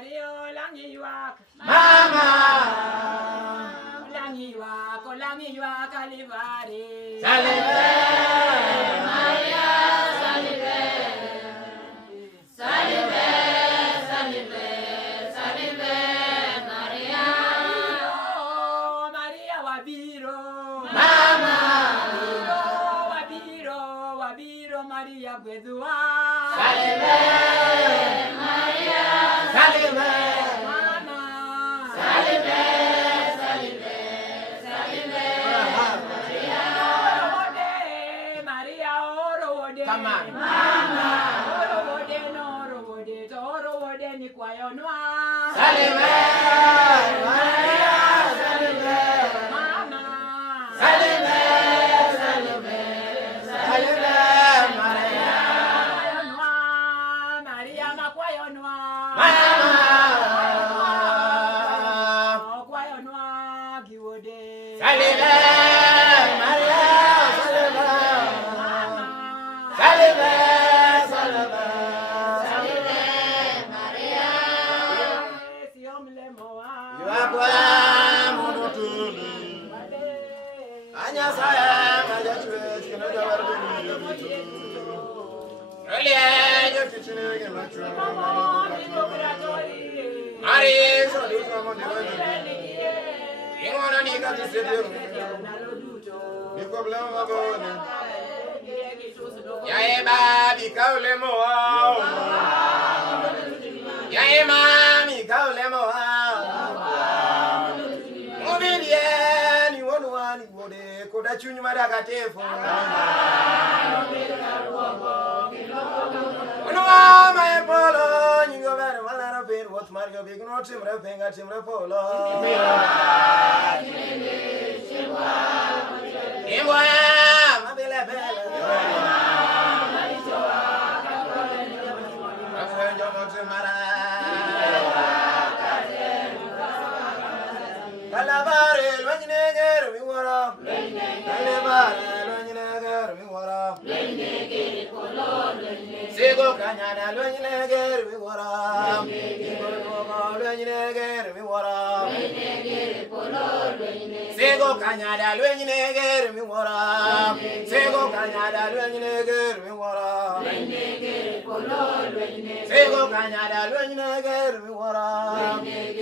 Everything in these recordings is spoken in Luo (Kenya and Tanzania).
Mario Langiwak. Mama. Langiwak, Langiwak, Alivari. Saliber, Maria, Saliber. Saliber, Saliber, Saliber, Maria. Maria Wabiro. Mama. Wabiro, Maria Guethua. Saliber, Maria, Saliber. Mama. Saliber, Saliber, Saliber, Maria. Maria Orowode. Come on. Mama. Orowode no Orowode. Orowode ni kwayonwa. Saliber, Maria, Saliber. Mama. Saliber, Saliber, Saliber, Maria. Kwayonwa. Maria makwayonwa. Mama. Kwayonwa giwode. Saliber, Maria, Saliber. Mama. Saliber, Saliber, Saliber, Maria. Siomlemoa. Yuakwa monotone. Anya saya majachwe kinoja waruduni yobitu. Rolie yo kichine ngemachu. Mari so dutu amone wende. Ingona ni kati sedio. Ni problem wagone. Ya babi kaule moa. Ya mami kaule moa. Mubidie ni wonu wode koda chunyu madakatefu. Wonu ama epolo nyingo bere malana pen what mario big no timre penga timre polo. Imwa mabele bele. Afenjo motimara. Kalabare lwanyineger mi wara. Kalabare lwanyineger mi wara. Sego kanyada lwanyineger mi wara. Lwanyineger mi wara. Sego kanyada lwanyineger mi wara. Sego kanyada lwanyineger mi wara. Sego kanyada lwanyineger mi wara.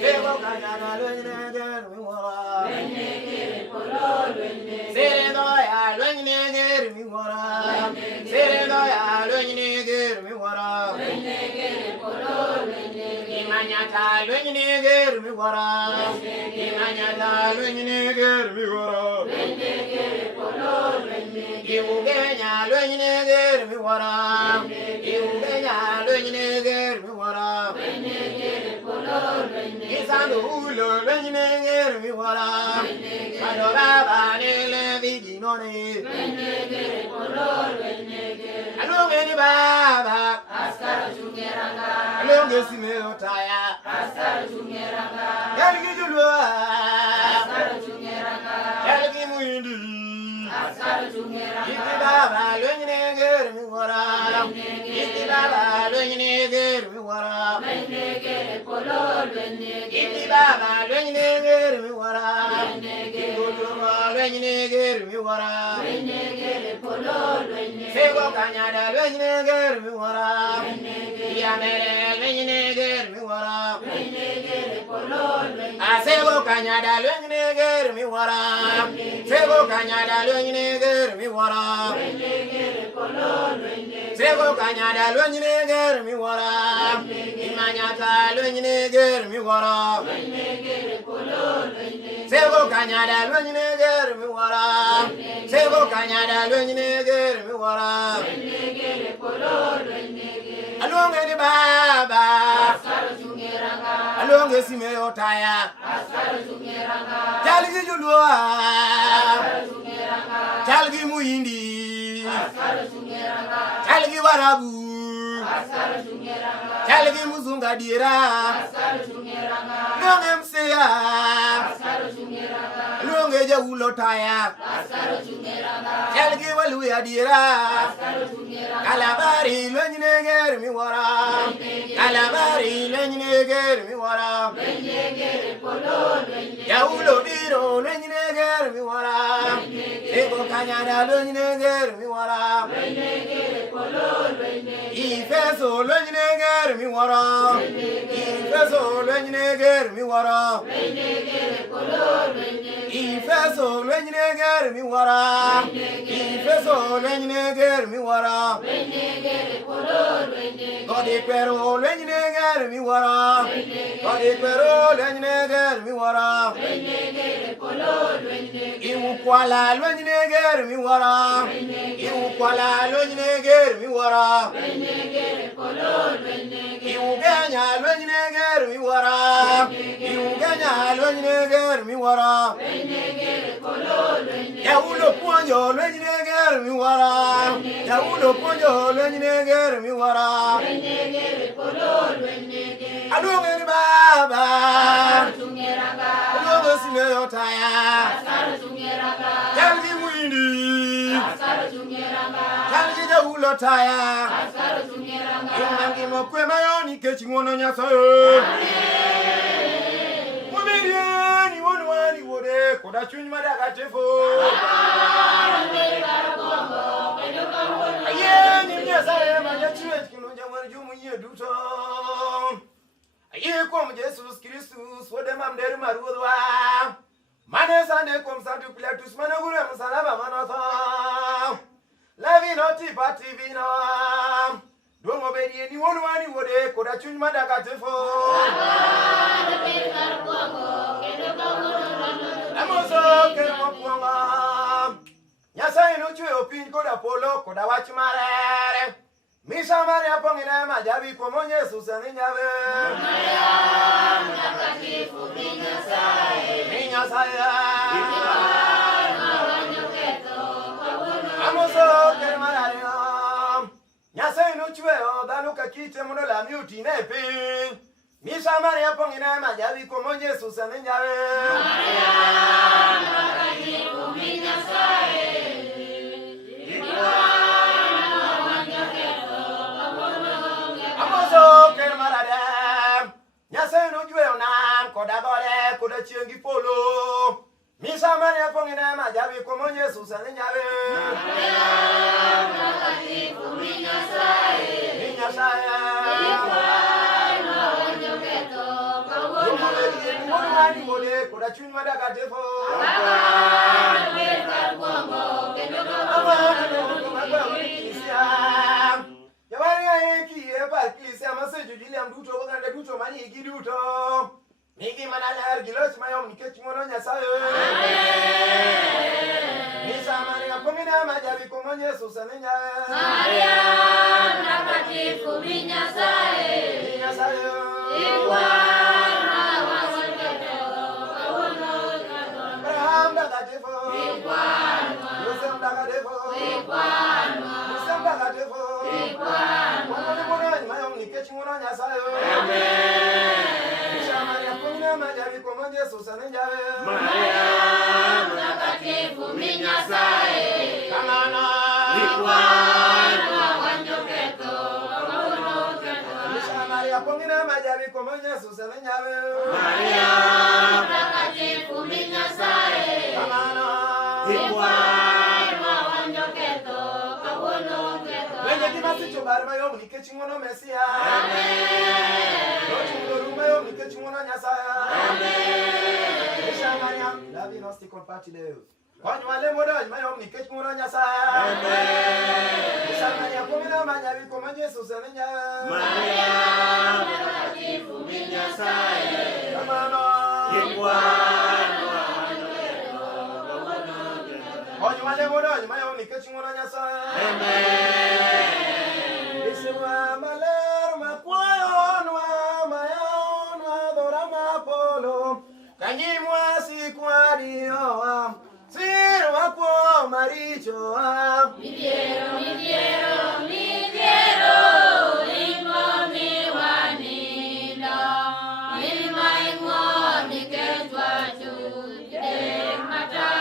Sego kanyada lwanyineger mi wara. Serendo ya lwanyineger mi wara. Serendo ya lwanyineger mi wara. Imanyata lwanyineger mi wara. Imanyata lwanyineger mi wara. Iugenya lwanyineger mi wara. Iugenya lwanyineger mi wara. Isando ulo lwanyineger mi wara. Mado baba nele viginone. Alonge ni baba. Alonge simeotaya. Yalgi julwa. Yalgi muindi. Iti baba lwanyineger mi wara. Iti baba lwanyineger mi wara. Iti baba lwanyineger mi wara. Ikotoba lwanyineger mi wara. Sego kanyada lwanyineger mi wara. Yamere lwanyineger mi wara. Sego kanyada lwanyineger mi wara. Sego kanyada lwanyineger mi wara. Sego kanyada lwanyineger mi wara. Imanyata lwanyineger mi wara. Sego kanyada lwanyineger mi wara. Sego kanyada lwanyineger mi wara. Alonge ni baba. Alonge simeotaya. Jalgi julwa. Jalgi muindi. Jalgi warabu. Jalgi muzunga dira. Alonge mseya. Alonge weja ulo taya Chalgi walu ya dira Kalabari lenyeger mi wara Kalabari lenyeger mi wara Ya ulo biro lenyeger mi wara Ego kanyada lenyeger mi wara Ifeso lenyeger mi wara Ifeso lenyeger mi wara Ifeso lenyeger mi wara Ifeso lenyeger mi wara Godi pero lenyeger mi wara Godi pero lenyeger mi wara Iwu kwala lenyeger mi wara Iwu kwala lenyeger mi wara Iwu ganya lenyeger mi wara Iwu ganya lenyeger mi wara Ya ulo ponyo lenyeger mi wara Ya ulo ponyo lenyeger mi wara Adungeri baba Adungo sineyo taya Jalgi mwindi Jalgi ja ulo taya Inangi mokwe mayoni kechi ngono nyasayo Mumirieni wonwani wode koda chunyi madaga tefo Ayeni mnyasaye manyachuwe chikinonja mwarjumu nye duto Aye kom Jesus Christus wode mamderi marudwa Mane sande kom santu pilatus managure msalaba manatha Lavino tipa tivino Dongo berieni wonwani wode koda chunyi madaga tefo Amoso kermo puanga Nyasa ino chwe opin koda polo koda wachimarere Misha Maria pongine majabi komo Jesus aninyave Maria mtakatifu minyasaye Amoso kermarare Nyasa ino chwe odanu kakite muno la miuti nepi Misha Maria pongine majabi komo Jesus aninyave Maria mtakatifu minyasaye Amoso kermarare Nyasa ino chwe onam koda gore koda chiengi polo Misha Maria pongine majabi komo Jesus aninyave Maria mtakatifu minyasaye minyasaye Mwana mode koda chunyi madaga tefo Yawari eki epa klisia maseju jili amduto wogande duto mani igi duto Migi manala gilos mayom nikechi mono nyasaye Misha Maria pomina majabi komo Jesus aninyave Maria mtakatifu minyasaye minyasaye Mata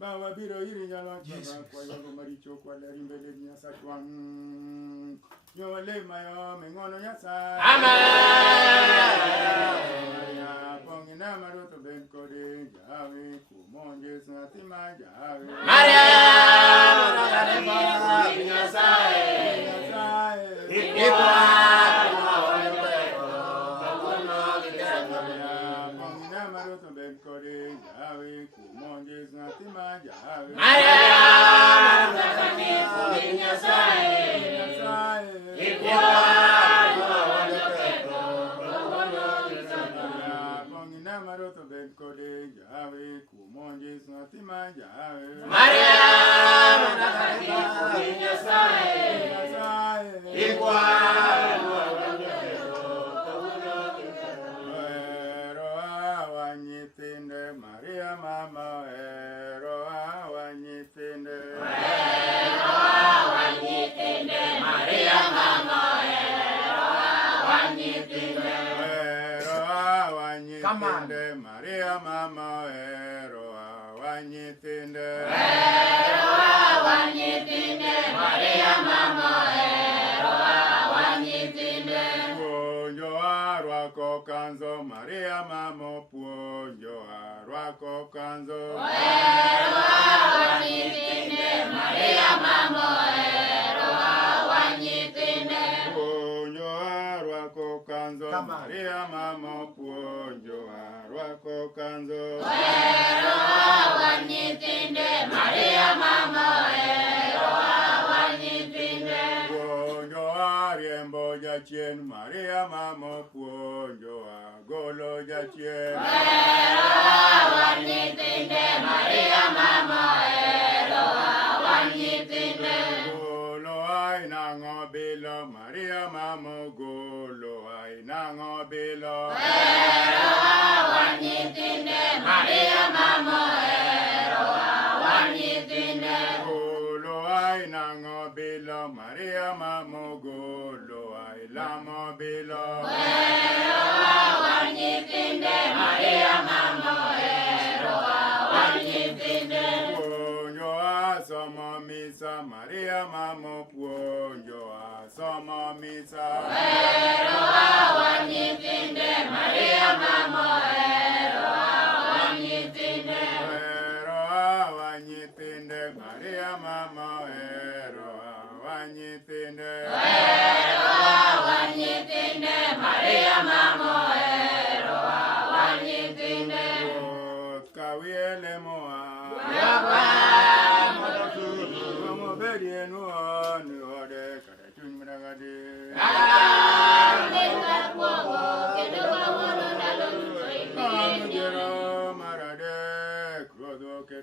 Bawa biro iri nyalo chaba kwa yogo maricho kwa leri mbele nyasa chwang. Nyole mayo mengono nyasa. Maria pongina maroto ben kode jawe kumonje satima jawe. Maria nyasa Maria mama ero awanyitinde Maria mama ero awanyitinde Maria mama ero awanyitinde Maria mama ero awanyitinde Puonjo arwako kanzo Maria mama puonjo arwako kanzo ero awanyitinde Maria mama ero awanyitinde Puonjo arwako kanzo Maria mama puonjo arwako kanzo ero awanyitinde Maria mama ero awanyitinde Puonjo ariembo jachien Maria mama puonjo agolo jachien ero awanyitinde Maria mama ero awanyitinde Golo ay nango bilo Maria mama golo ay nango bilo ero awanyitinde Maria mama ero awanyitinde Golo ay nango bilo Maria mama golo ay lamo bilo ero awanyitinde Maria mama ero awanyitinde Puonjo asoma misa Maria mama puonjo asoma misa ero awanyitinde Maria mama ero awanyitinde Maria mama ero awanyitinde Maria mama ero awanyitinde kawiele moa yaba motu mo bedie no ni ode kada tun mragade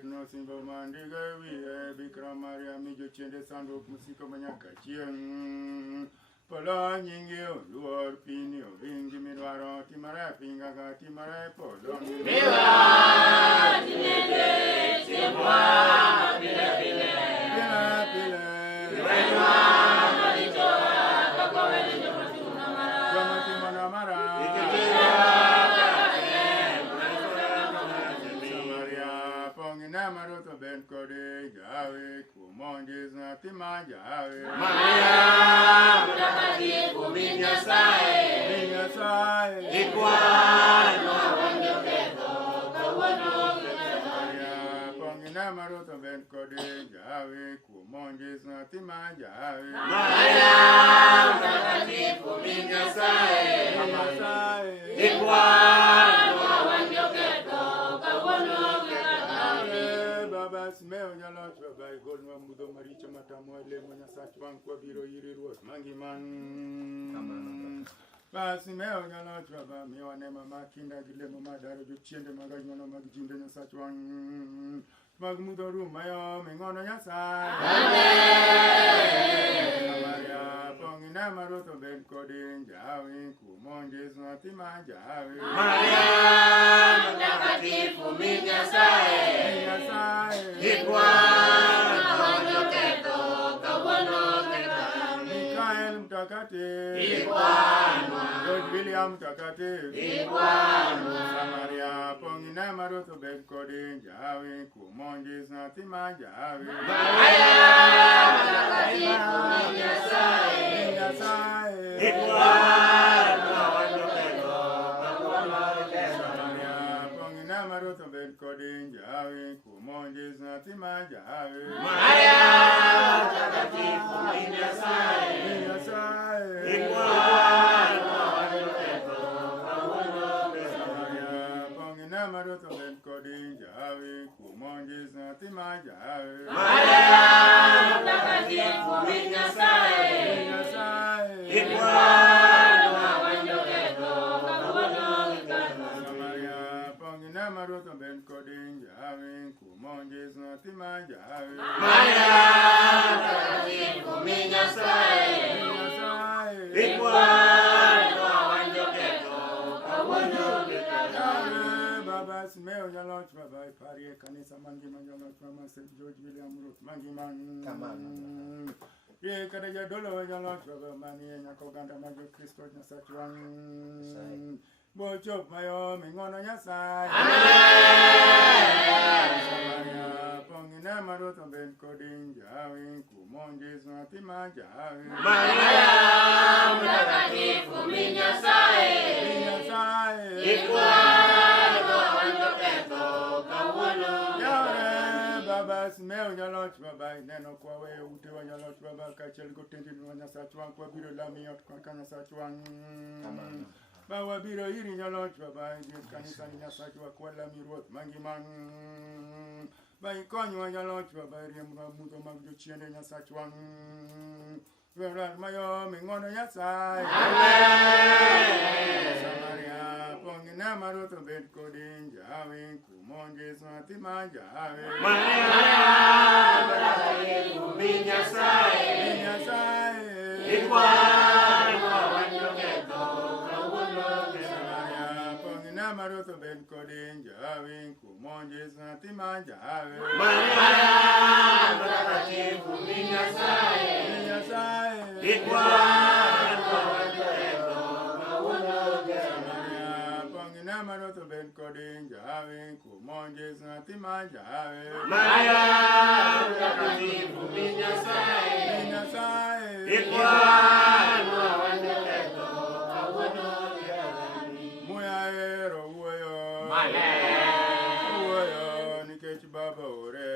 no single man diga we bikra Maria mi jo chende sando musiko manyaka chien polo nyingi o luor pini o vingi mirwaro timare pinga ga timare polo viva tinende timwa pile pile viva dicho kakowe dicho matimana mara Maroto ben kode jawe kumonje satima jawe Maria mtakatifu minyasae ikwano wanyoketo kawono Maria pongina maroto ben kode jawe kumonje satima jawe Maria mtakatifu minyasae ikwano wanyoketo kawono Smeo nyalo chwa golwa mudo maricho matamo le monya sachwan kwa biro yiri ruos mangiman basi meo nyalo chwa miwane mama kinda gile mama daro jo chiende maganyono magjinde nya sachwan magmudo ruma yo mengono nyasa amen Maria pongina maroto ben kode jawe kumonje satima jawe Maria mtakatifu minyasae Mikael mtakatifu mtakatifu. George William mtakatifu. Samaria pongina maruto bedkodi jawi kumonji snatima jawi. Maruto bedkodi jawi kumonji snatima jawi. Maruto bedkodi jawi kumonji snatima jawi. Maruto ben koding jawi kumonje snatima jawi. Baba smeo jalot baba pari kanisa mangi manjalot mama St. George William Root mangi man. Ye kada jadolo jalot baba mani nyako ganda mangi Kristo nyasatuan. Bochop mayo mingono nyasai. Amen. Pongina maruto ben koding jawi kumonje snatima jawi. Maria mtakatifu minyasai. Baba smeo jalot baba neno kwa we ute wa jalot baba kachel gotendi nyasatuan kwa biro lamiot kwa kanyasatuan. Bawa biro iri nyalot baba kanisa ni nyasatu wa kwa lamirot mangiman. Bai konyo nyalot baba riemra muto magjo chiende nyasatu wa. Veran mayo mingono nyasai. Amen. Samaria pongina maruto bedkodin jawi kumonje snatima jawi. Maria mtakatifu minyasai. Maruto ben kodin jawi kumonje snatima jawi. Maria mtakatifu minyasai. Pongina maruto ben kodin jawi kumonje snatima jawi. Maria mtakatifu minyasai. Baba ore.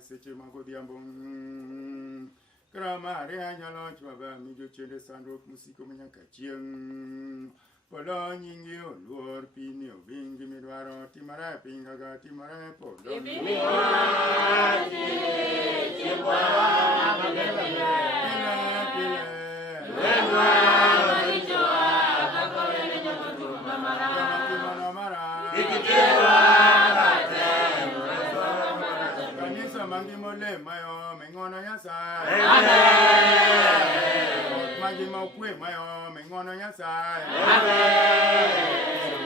Seche mago diambong krama re nyalo chwa mi jo chende sandro musiko menyaka chieng polo nyingi oluor pini obingi midwaro timare pinga ga timare polo mangi mole mayo mengono nyasai. Amen. Mangi maukwe mayo mengono nyasai. Amen.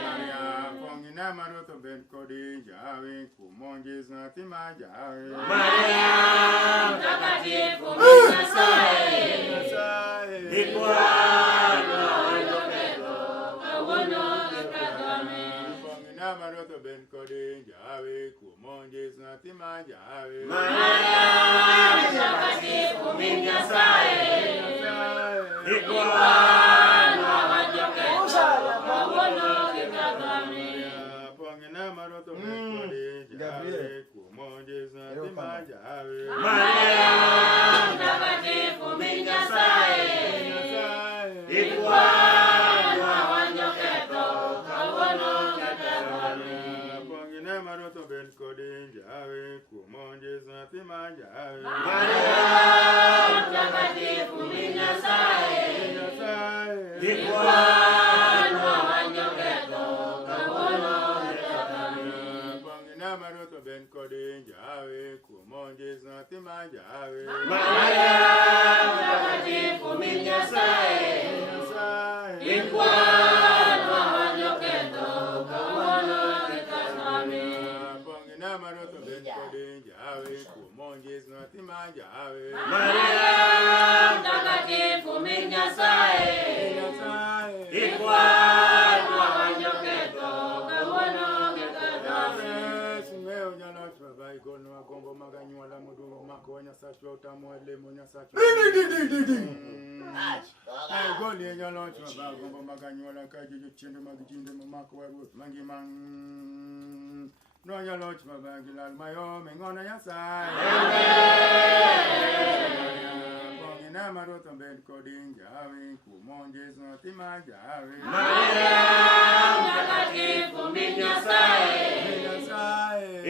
Maria pongina maruto ben kodi jawi kumonje snatima jawi. Maria mtakatifu minyasai. Pongina maruto ben kodi jawi kumonje snatima Tima Jawe. Maria Mtakatifu mi Nyasaye. Ikwana wanjoketo kawono kikagami. Pongina maroto mekode Jawe kumongeza Tima Jawe. Maria Mtakatifu mi Nyasaye. Ikwana wanjoketo kawono kikagami. Pongina maroto mekode Jawe kumongeza Tima Jawe. Maria Mtakatifu mi Nyasaye. Ikwana wanjoketo kawono kikagami. Pongina maroto mekode Jawe kumongeza Tima Jawe. Maria Mtakatifu mi Nyasaye. Ikwana wanjoketo kawono kikagami. Pongina maroto mekode Jawe kumongeza Tima Jawe. Maria Mtakatifu mi Nyasaye. Ikwana wanjoketo kawono kikagami. Simeo nyala chwa ikono akombo maganywa mudu makonya sachwa utamwele monya sachwa. Goli nyala chwa akombo maganywa kaji chinde magijinde mamako waru mangimang. No nyala chwa bagilal mayo mengona Nyasaye. Pongina maroto ben koding Jawe kumongeza Tima Jawe. Maria Mtakatifu mi Nyasaye.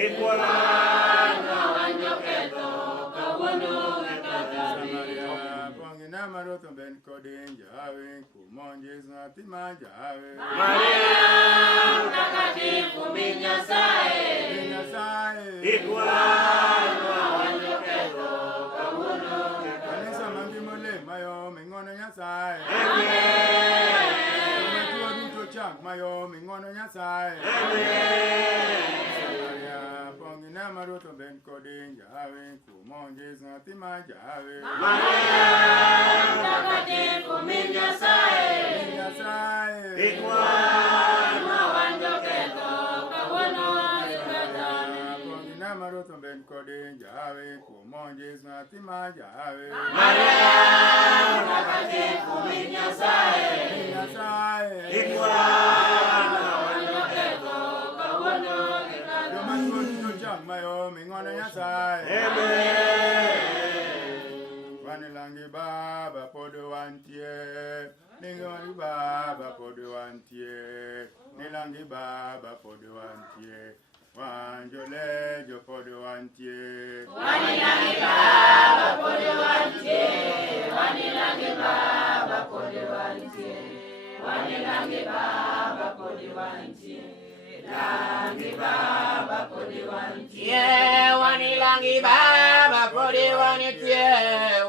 Ikwana wanjoketo kawono kikagami. Pongina maroto ben koding Jawe kumongeza Tima Jawe. Maria Mtakatifu mi Nyasaye. Ikwana wanjoketo kawono kikagami. Kanisa mangimole mayo mengona Nyasaye. Mayo mingona Nyasaye. Pongina maroto ben koding Jawe kumongeza Tima Jawe. Maria Mtakatifu mi Nyasaye. Ikwana wanjoketo kawono kikagami. Pongina maroto ben koding Jawe kumongeza Tima Jawe. Maria Mtakatifu mi Nyasaye. Ikwana wanjoketo kawono kikagami. Mayo mingona Nyasaye. Wanilangi baba podo wantie. Ningongi baba podo wantie. Nilangi baba podo wantie. Wanjolejo podo wantie. Wanilangi baba podo wantie. Wanilangi baba podo wantie. Wanilangi baba podo wantie. Langi baba podi wantie. Wanilangi baba podi wantie.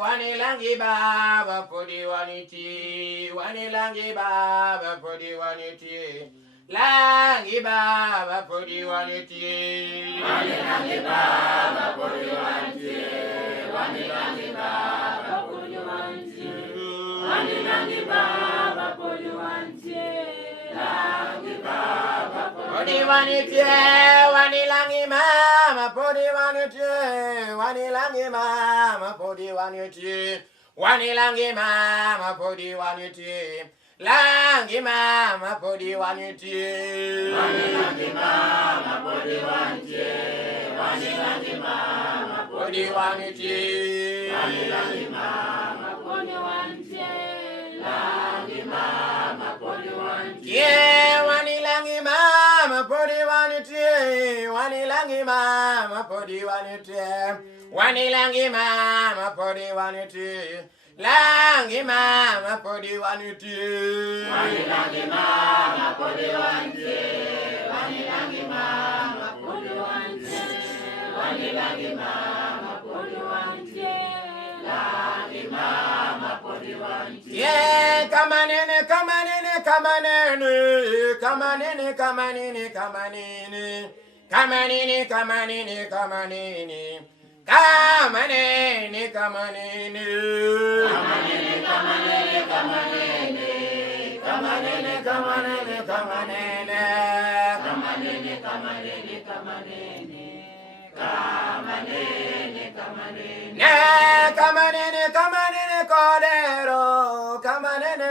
Wanilangi baba podi wantie. Wanilangi baba podi wantie. Langi baba podi wantie. Wanilangi baba podi wantie. Wanilangi baba podi wantie. Wanilangi baba podi wantie. Langi baba podi wantie. Wanilangi mama podi wantie. Wanilangi mama podi wantie. Wanilangi mama podi wantie. Langi mama podi wantie. Wanilangi mama podi wantie. Wanilangi mama podi wantie. Wanilangi mama podi wantie. Langi mama podi wantie. Wanilangi mama podi wantie. Wanilangi mama podi wantie. Wanilangi mama podi wantie. Langi mama podi wantie. Wanilangi mama podi wantie. Wanilangi mama podi wantie. Wanilangi mama podi wantie. Langi mama podi wantie. Kamanene, kamanene, kamanene, kamanene, kamanene, kamanene, kamanene, kamanene, kamanene. Kamanene, kamanene, kamanene, kamanene, kamanene, kamanene, kamanene, kamanene, kamanene, kamanene, kamanene, kamanene, kamanene kodero, kamanene